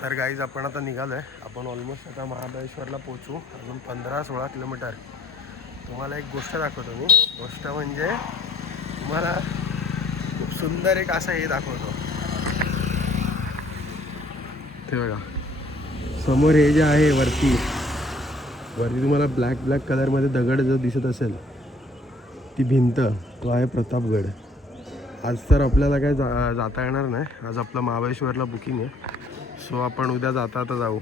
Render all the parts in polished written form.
तर गाईज आपण आता निघालो आहे. आपण ऑलमोस्ट आता महाबळेश्वरला पोचू. अजून 15-16 किलोमीटर. तुम्हाला एक गोष्ट दाखवतो मी. गोष्ट म्हणजे तुम्हाला खूप सुंदर एक असं हे दाखवतो. ते बघा समोर हे जे आहे वरती तुम्हाला ब्लॅक कलरमध्ये दगड जो दिसत असेल ती भिंत, तो आहे प्रतापगड. आज तर आपल्याला काय जाता येणार नाही. आज आपलं महाबळेश्वरला बुकिंग आहे. सो आपण उद्या आता जाऊ.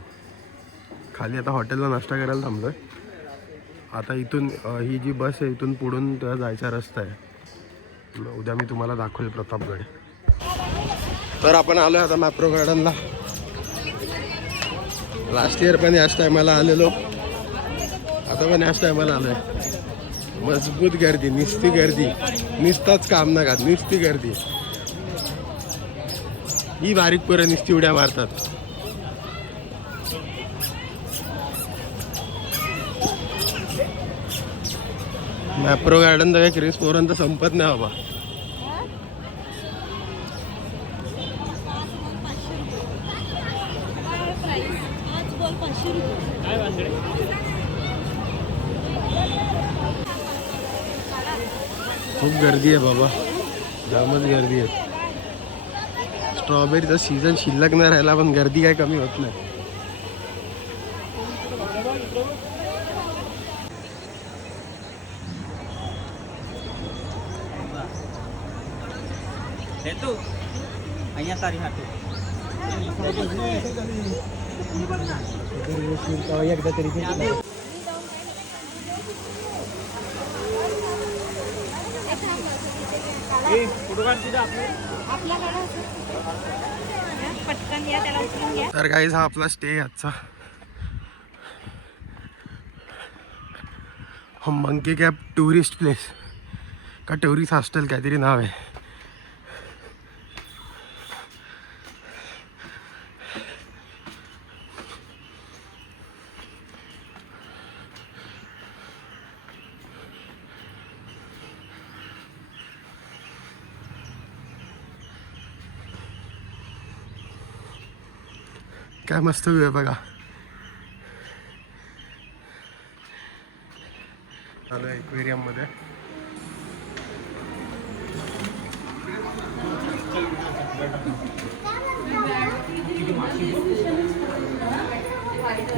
खाली आता हॉटेलला नाश्ता करायला थांबलो आहे. आता इथून ही जी बस आहे इथून पुढून त्या जायचा रस्ता आहे. उद्या मी तुम्हाला दाखवेल प्रतापगड. तर आपण आलो आहे आता मॅप्रो गार्डनला. लास्ट इयर पण याच टायमाला आलेलो, आता पण याच टायमाला आलो आहे. मजबूत गर्दी, निस्ती गर्दी, निसताच काम नका, निस्ती गर्दी. ही बारीक पोरं निस्ती उड्या मारतात. मॅप्रो गार्डन तर काही क्रेस पोरांचा संपत नाही बाबा. खूप गर्दी आहे बाबा, जामच गर्दी आहे. स्ट्रॉबेरीचा सीझन शिल्लक नाही राहिला पण गर्दी काय कमी होत नाही. तर गाईज हा आपला स्टे आजचा. मंकी कॅप टुरिस्ट प्लेस का टुरिस्ट हॉस्टेल काहीतरी नाव आहे. काय मस्त व्ह्यू आहे बघा. आलो एक्वेरियम मध्ये.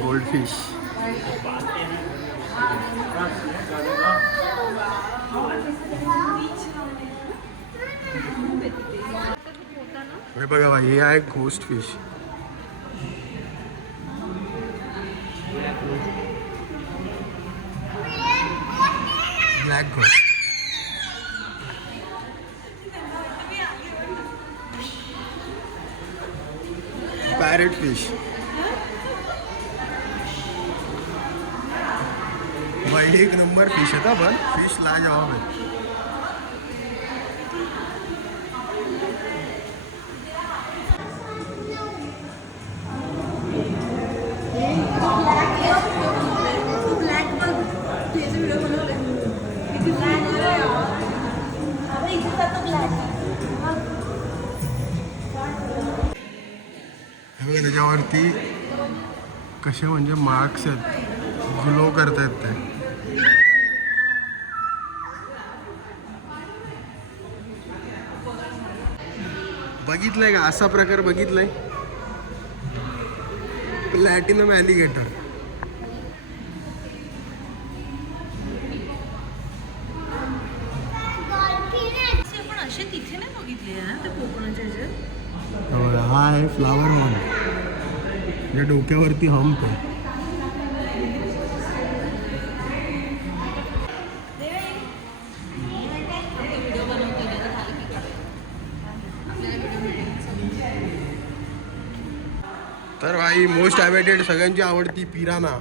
Gold fish. हे बघा भाई, हे आहे ghost fish. Black ghost. Parrot fish. भाई एक नंबर फिश आहे. पण फिश लाजवाब आहे. त्याच्यावरती कसे म्हणजे मार्क्स आहेत, ग्लो करतायत ते. बघितलंय का असा प्रकार? बघितलाय प्लॅटिनम ॲलिगेटर. हा आहे फ्लावर हॉर्न, या डोक्यावरती हम्प आहे. तर भाई मोस्ट अवेटेड, सगळ्यांची आवडती पिराना.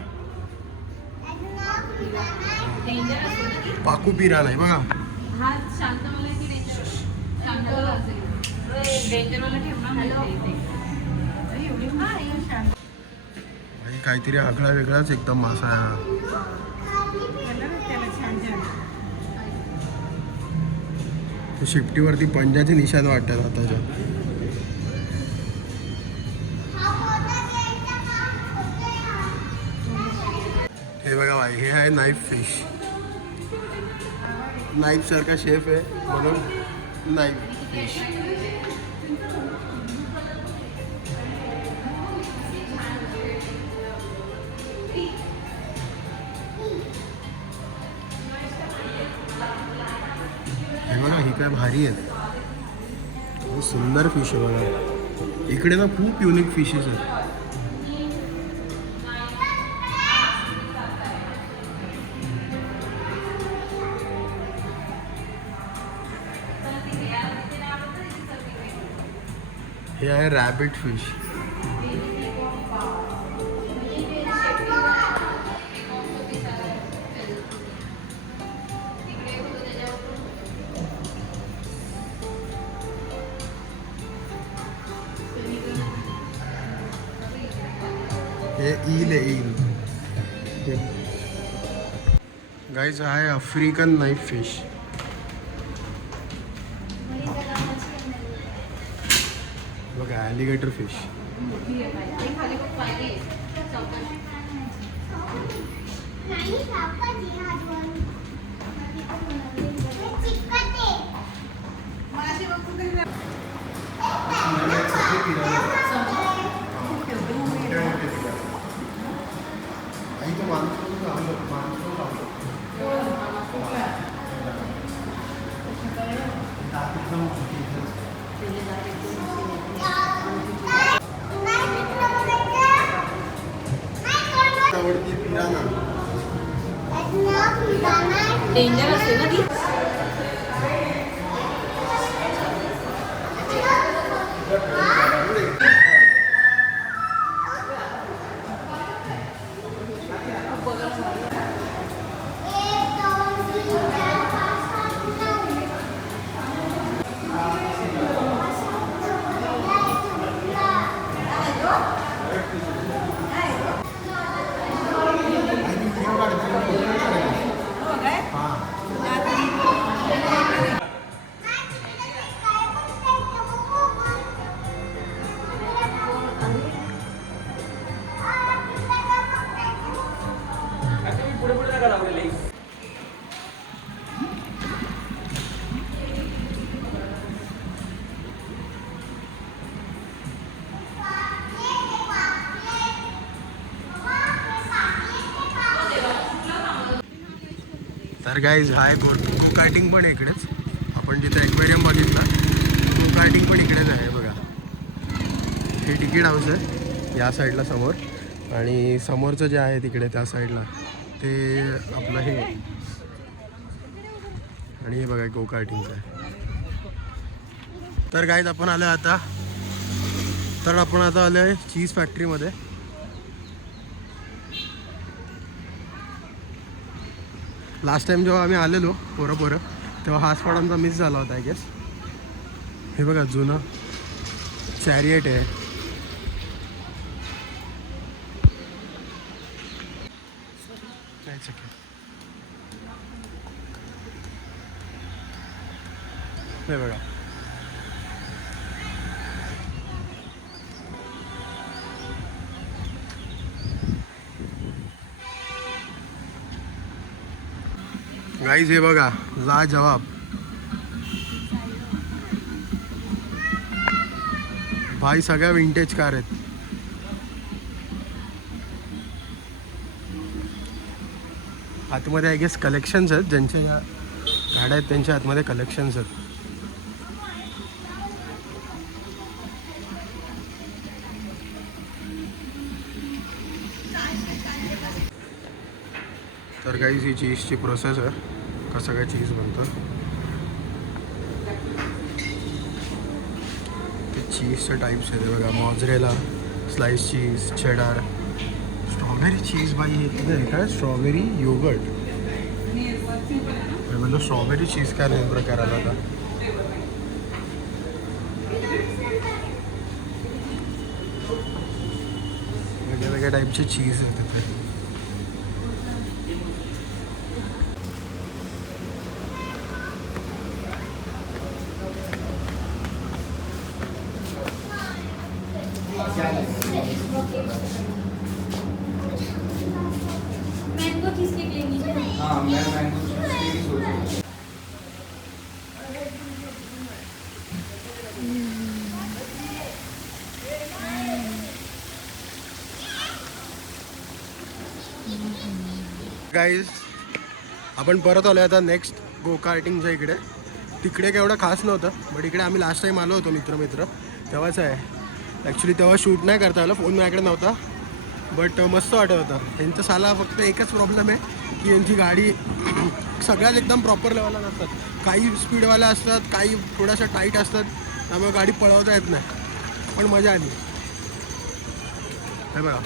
पाकू पिराना आहे बघा. काहीतरी आगळा वेगळाच एकदम मासा आहे. शिफ्टीवरती पंजाचे निशाण वाटतात आताच्या. भाई हे आहे नाईफ फिश. नाईफ सारखा शेफ आहे म्हणून नाईफ फिश. हे बघा ही काय भारी आहे. सुंदर फिश आहे बघा. इकडे ना खूप युनिक फिशेस आहेत. हे आहे रॅबिट फिश. हे ईल आहे ईल. गाईज आहे आफ्रिकन नाईफ फिश. बघा ॲलिगेटर फिश. डेंजर असते ना ती. तर गाईज हाय गो कार्टिंग पण आहे इकडेच. आपण जिथे ॲक्वेरियम बघितला गो कार्टिंग पण इकडेच आहे बघा. हे तिकीट हाऊस आहे या साईडला समोर, आणि समोरचं जे आहे तिकडे त्या साईडला ते आपलं हे, आणि हे बघा गो कार्टिंगचं आहे. तर गाईज आपण आलो आता, तर आपण आता आलो आहे चीज फॅक्टरीमध्ये. लास्ट टाइम जेव्हा आम्ही आलेलो पोरं तेव्हा हा स्पॉट आमचा मिस झाला होता आय गेस. हे बघा जुनं चॅरिएट आहे. हे बघा गाईज, हे बघा लाजवाब. भाई सगळ्या विंटेज कार आहेत. आतमध्ये आय गेस कलेक्शन्स आहेत, ज्यांच्या या गाड्या आहेत त्यांच्या आतमध्ये कलेक्शन्स आहेत. तर गाईज ही चीजची प्रोसेस आहे, कसं काय चीज बनतं ते. चीजचे टाईप्स आहेत बघा, मॉझरेला, स्लाइस चीज, चेडार, स्ट्रॉबेरी चीज. बाई हे काय स्ट्रॉबेरी योगर्ट म्हणजे स्ट्रॉबेरी चीज काय नवीन प्रकार आला आता. वेगळ्या टाईपचे चीज आहेत तिथे. मैंगो चीज केक लेनी है। हाँ मैं मैंगो चीज ही सोच रहा हूँ। गाईज आपण परत आलो आता नेक्स्ट गो कार्टिंगच्या इकडे. तिकडे काय एवढं खास नव्हतं, बट इकडे आम्ही लास्ट टाईम आलो होतो मित्र तेव्हाच आहे. ॲक्च्युली तेव्हा शूट नाही करता आलं, फोन माझ्याकडे नव्हता, बट मस्त वाटत होतं. यांचं साला फक्त एकच प्रॉब्लेम आहे की यांची गाडी सगळ्याच एकदम प्रॉपर लेवलला नसतात. काही स्पीडवाल्या असतात, काही थोड्याशा टाईट असतात, त्यामुळे गाडी पळवता येत नाही. पण मजा आली. हे बघा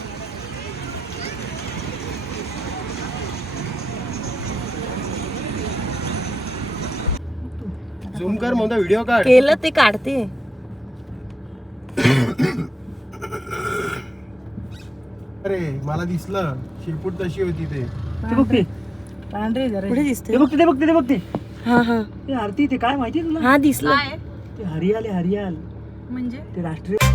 झूम कर म्हणता, व्हिडिओ काढ. केलं ते काढते. अरे मला दिसलं शेपूट तशी होती ते. बघते पांढरे जरा कुठे दिसते? ते बघते हा हा ते आरती ते काय माहिती तुला हा दिसला. ते हरियाल म्हणजे ते राष्ट्रीय